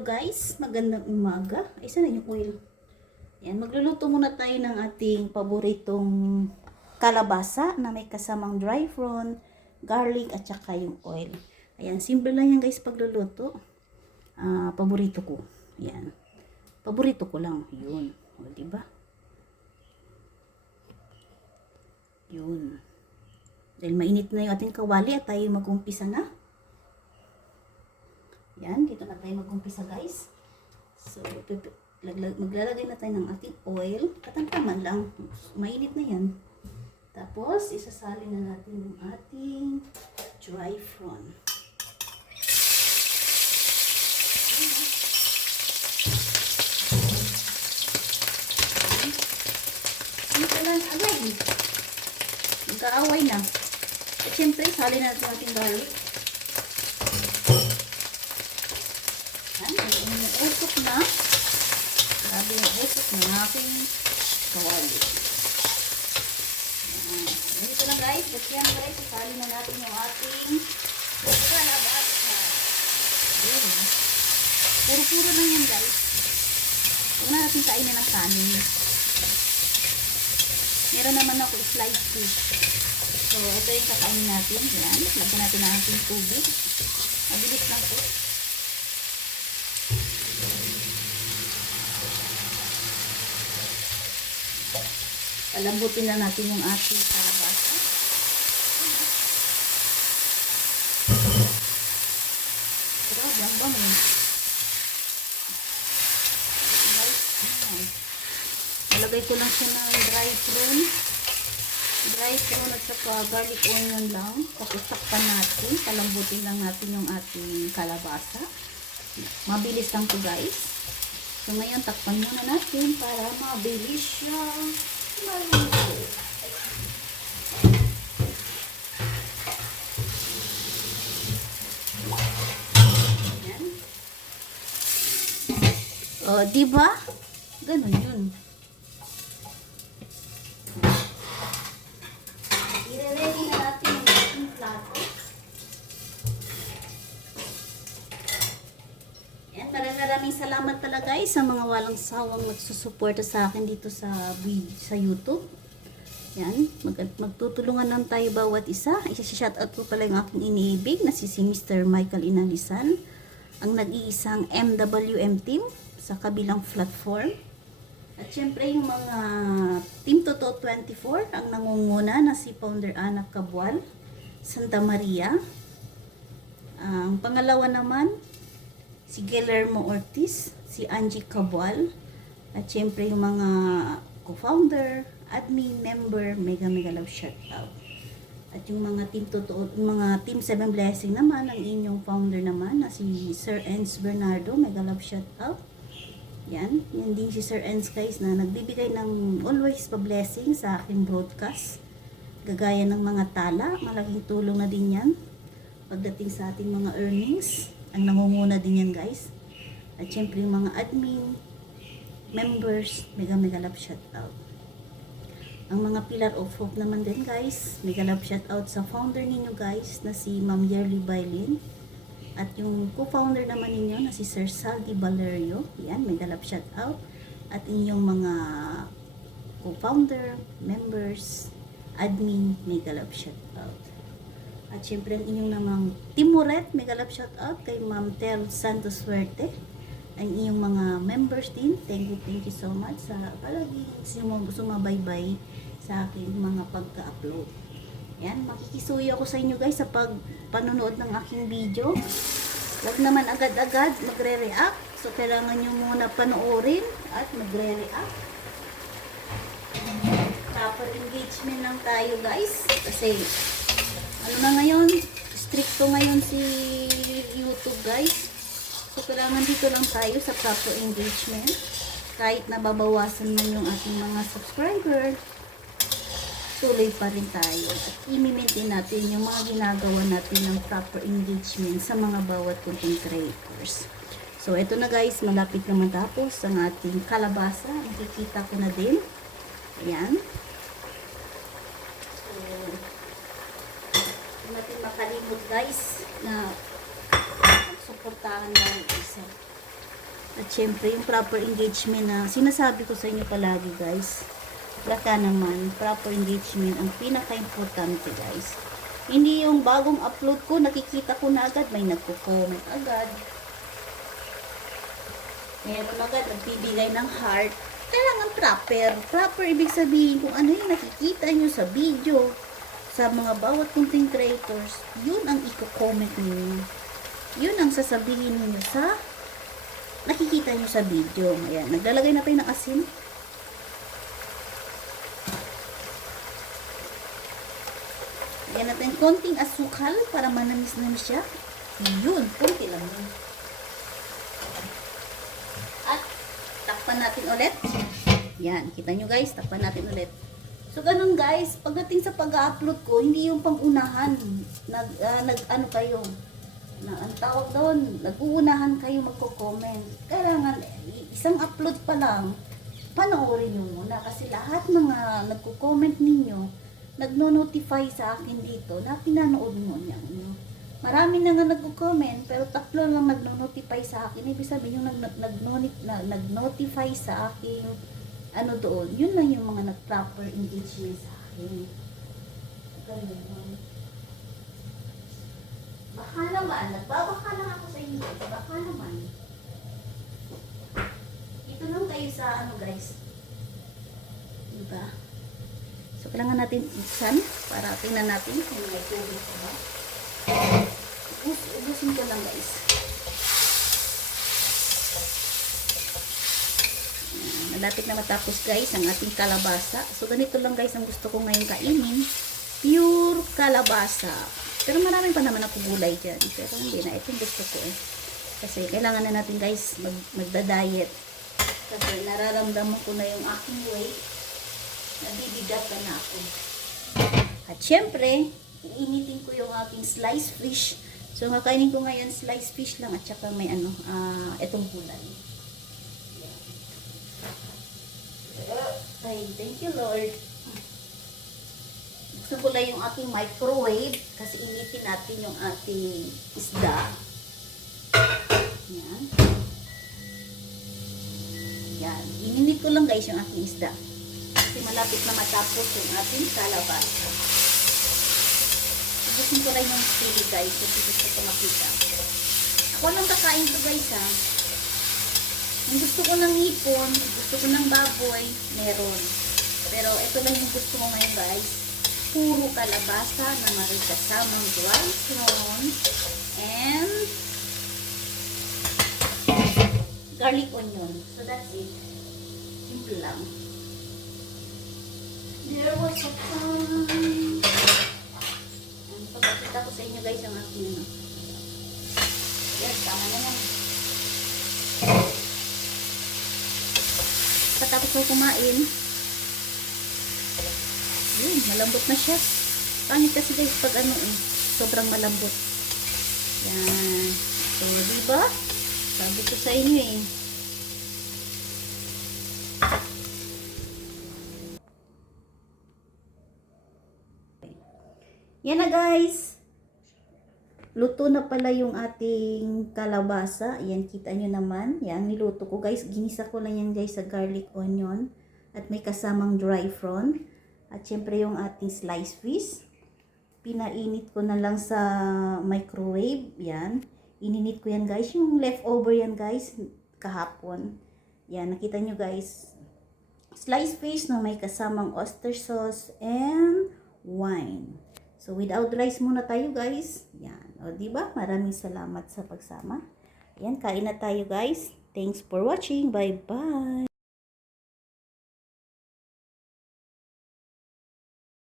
Hello guys, magandang umaga. Ay, saan na yung oil? Yan, magluluto muna tayo ng ating paboritong kalabasa na may kasamang dry prawn, garlic at saka yung oil. Ayan, simple lang yan guys pagluluto. Paborito ko. Ayan. Paborito ko lang. Yun. O, diba? Yun. Dahil mainit na yung ating kawali at tayo mag-umpisa na. Yan, dito na tayo mag-umpisa guys. So, maglalagay na tayo ng ating oil. Katangkaman lang. Mainit na yan. Tapos, isasali na natin yung ating dry prawn. Dito lang agad. Magkaaway na. At syempre, sali na natin yung ating garlic. Usok na. Grabe yung usok ng aking kawali. Ganito lang guys. At yan guys, sasali na natin yung ating kalabasa. Puro-puro na yan guys. Huwag na natin kainin ng kanin. Meron naman ako slice fish. So, ito yung kakainin natin. Yan. Lagyan natin ang ating tubig. Mabilis lang po. Palambutin na natin yung ating kalabasa. Pero, bang eh. Nalagay ko lang siya ng dry prawn. Dry prawn at saka garlic onion lang. Tapos takpan natin. Palambutin lang natin yung ating kalabasa. Mabilis lang to guys. So, ngayon takpan muna natin para mabilis siya. Yan. O, diba? Ganun yun. I-ready na natin yung ating plato. Yan, maraming salamat pala guys sa mga walang sawang nagsusuporta sa akin dito sa YouTube. Yan, magtutulungan lang tayo bawat isa. Isa-shoutout po pala yung aking iniibig na si Mr. Michael Inalisan, ang nag-iisang MWM team sa kabilang platform. At syempre yung mga Team Totoo 24, ang nangunguna na si Founder Ana Cabwal, Santa Maria. Ang pangalawa naman, si Guillermo Ortiz, si Angie Cabwal, at syempre yung mga co-founder, admin, member, mega love shout out. At yung mga team totoo, yung mga team 7 blessing naman, ang inyong founder naman na si Sir Enz Bernardo, mega love shout out. Yan din si Sir Enz guys na nagbibigay ng always pa-blessing sa aking broadcast. Gagaya ng mga tala, malaking tulong na din yan. Pagdating sa ating mga earnings, ang nangunguna din yan guys. At syempre yung mga admin, members, mega love shout out. Ang mga pillar of hope naman din guys, mega love shout out sa founder ninyo guys na si Ma'am Yerly Bailin. At yung co-founder naman ninyo na si Sir Saldi Valerio. Yan, mega love shout out. At inyong mga co-founder, members, admin, mega love shout out. At syempre ang inyong namang Timoret, mega love shout out kay Ma'am Tel Santos Suerte. Ang inyong mga members din, thank you so much sa palaging sumabaybay sa aking mga pagka-upload. Yan, makikisuyo ako sa inyo guys sa panonood ng aking video. Huwag naman agad-agad magre-react. So, kailangan nyo muna panoorin at magre-react. Proper engagement lang tayo guys. Kasi, ano na ngayon, stricto ngayon si YouTube guys. So, kailangan dito lang tayo sa proper engagement. Kahit nababawasan man yung ating mga subscriber, tuloy pa rin tayo. At i-maintain natin yung mga ginagawa natin ng proper engagement sa mga bawat content creators. So, ito na guys, malapit na matapos ang ating kalabasa. Nakikita ko na din. Ayan. So, hindi natin makalimot guys na suportahan lang isa. At syempre, yung proper engagement na sinasabi ko sa inyo palagi guys. Baka naman, proper engagement ang pinaka-importante guys. Hindi yung bagong upload ko, nakikita ko na agad, may nagko-comment agad. Meron agad, nagbibigay ng heart. Kailangan proper. Proper ibig sabihin kung ano yung nakikita nyo sa video, sa mga bawat content creators, yun ang i-comment ninyo. Yun ang sasabihin ninyo sa nakikita nyo sa video. Ayan, naglalagay na tayo ng asin. Ayan natin konting asukal para manamis-namis siya. Yun, konti lang yun. At takpan natin ulit. Yan, kita nyo guys, takpan natin ulit. So ganun guys, pagdating sa pag-upload ko, hindi yung pangunahan. Ano kayo, ang tawag doon, nag-uunahan kayo magko-comment. Kailangan, isang upload pa lang, panoorin nyo muna. Kasi lahat mga nagko-comment ninyo, nagno-notify sa akin dito na pinanood mo niya. Marami na nga nagko-comment, pero tatlo lang nagno-notify sa akin. Ibig sabihin yung nag-notify sa akin, ano doon, yun lang yung mga nag-proper engagement sa akin. Ganun. Baka naman, nagbabaka lang ako sa inyo. Baka naman. Ito lang kayo sa ano guys. Diba? So, kailangan natin buksan para tingnan natin kung may tubig pa ba. Ubusin ko lang guys. Malapit na matapos guys ang ating kalabasa. So, ganito lang guys ang gusto ko ngayon kainin. Pure kalabasa. Pero marami pa naman ako gulay dyan. Pero hindi na. Ito gusto ko eh. Kasi kailangan na natin guys magda-diet. Kasi nararamdaman ko na yung aking weight. Nabibigat na ako. At syempre, iinitin ko yung aking sliced fish. So, kakainin ko ngayon sliced fish lang at saka may itong gulay. Ay, thank you Lord. Gusto ko lang yung ating microwave kasi initin natin yung ating isda. Yan. Yan. Ininit ko lang guys yung ating isda. Kasi malapit na matapos yung ating kalabasa. Ubusin ko lang yung chili guys kasi gusto ko makita. Ako lang kakain to guys ha. Kung gusto ko ng hipon, gusto ko ng baboy, meron. Pero ito lang yung gusto ko ngayon guys. Puro kalabasa na may kasamang dry prawn and garlic onion. So that's it. Simple lang. There was a time. Pagkakita ko sa inyo guys ang aking yes, tama na yan. Patapos ko kumain, yun, malambot na siya. Pangit kasi guys pag sobrang malambot. Yan. So, diba? Sabi ko sa inyo eh. Yan na guys. Luto na pala yung ating kalabasa. Ayan, kita nyo naman. Yan, niluto ko guys. Ginisa ko lang yan guys sa garlic onion. At may kasamang dry prawn. At syempre yung ating sliced fish. Pinainit ko na lang sa microwave. Yan. Ininit ko yan guys. Yung leftover yan guys. Kahapon. Yan, nakita nyo guys. Sliced fish na may kasamang oyster sauce and wine. So, without rice muna tayo, guys. Yan. O, diba? Maraming salamat sa pagsama. Yan, kain na tayo, guys. Thanks for watching. Bye-bye.